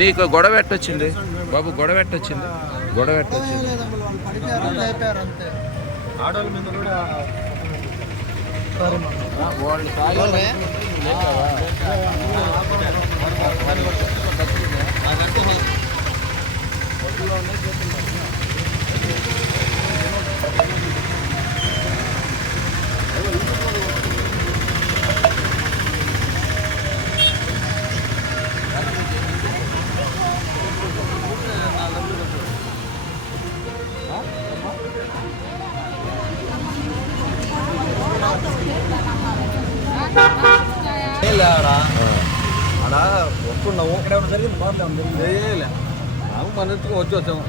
నీకు గొడవ ఎట్టొచ్చింది బాబు? గొడవ ఎట్టొచ్చింది? ఆడవాళ్ళ మీద కూడా అలా వస్తున్నాము. మన ఇంటికి వచ్చేసాము.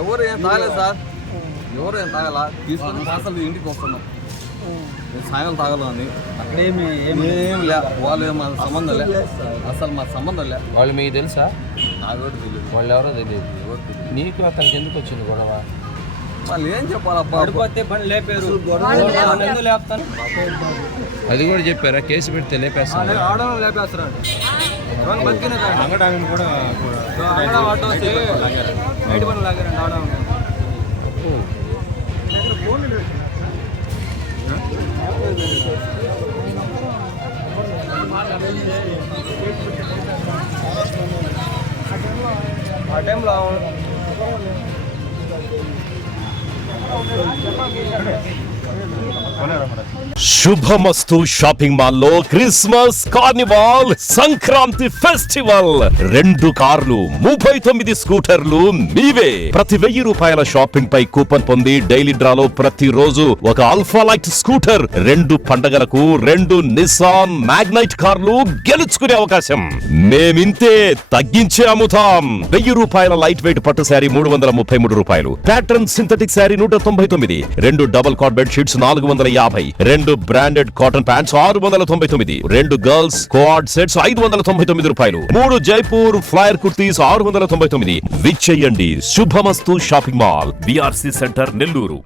ఎవరు ఏం తాగలేదు సార్, ఎవరు ఏం తాగల. తీసుకుని అసలు ఇంటికి వస్తున్నాం. సాయంత్రం తాగలం అని అక్కడేమి ఏమి లే. వాళ్ళు మా సంబంధం లే, అసలు మా సంబంధం లే. వాళ్ళు మీకు తెలుసా? నాకు కూడా తెలియదు. వాళ్ళు ఎవరో తెలియదు. నీకు అతనికి ఎందుకు వచ్చింది గొడవ? వాళ్ళు ఏం చెప్పాలప్పా, బండి లేపారు. అది కూడా చెప్పారా? కేసు పెడితే లేపేస్తారు. ఆడవాళ్ళు లేపేస్తారు. అంగడాన్ని కూడా బయట పని లాగారండి ఆడవాళ్ళు. ఆ టైంలో శుభమస్తు షాపింగ్ మాల్ లో క్రిస్మస్ కార్నివాల్ సంక్రాంతి ఫెస్టివల్ 2 కార్లు 39 స్కూటర్లు మీవే. ప్రతి 1000 రూపాయల షాపింగ్ పై కూపన్ పొంది డైలీ డ్రాలో ప్రతి రోజు ఒక ఆల్ఫా లైట్ స్కూటర్, 2 పండగలకు 2 నిస్సాన్ మ్యాగ్నైట్ కార్లు గెలుచుకునే అవకాశం. మేమింతే తగ్గించే అమ్ముతాం. 1000 రూపాయల లైట్ వెయిట్ పట్టు శారీ 333 రూపాయలు, pattern synthetic sari 199, 2 double cot bed sheets 450, 2 branded cotton pants 699, 2 girls coord sets 599 రూపాయలు, 3 జైపూర్ ఫ్లైర్ కుర్తీస్ 699. విచ్చేయండి. Shubhamastu shopping mall, BRC centre, Nellore.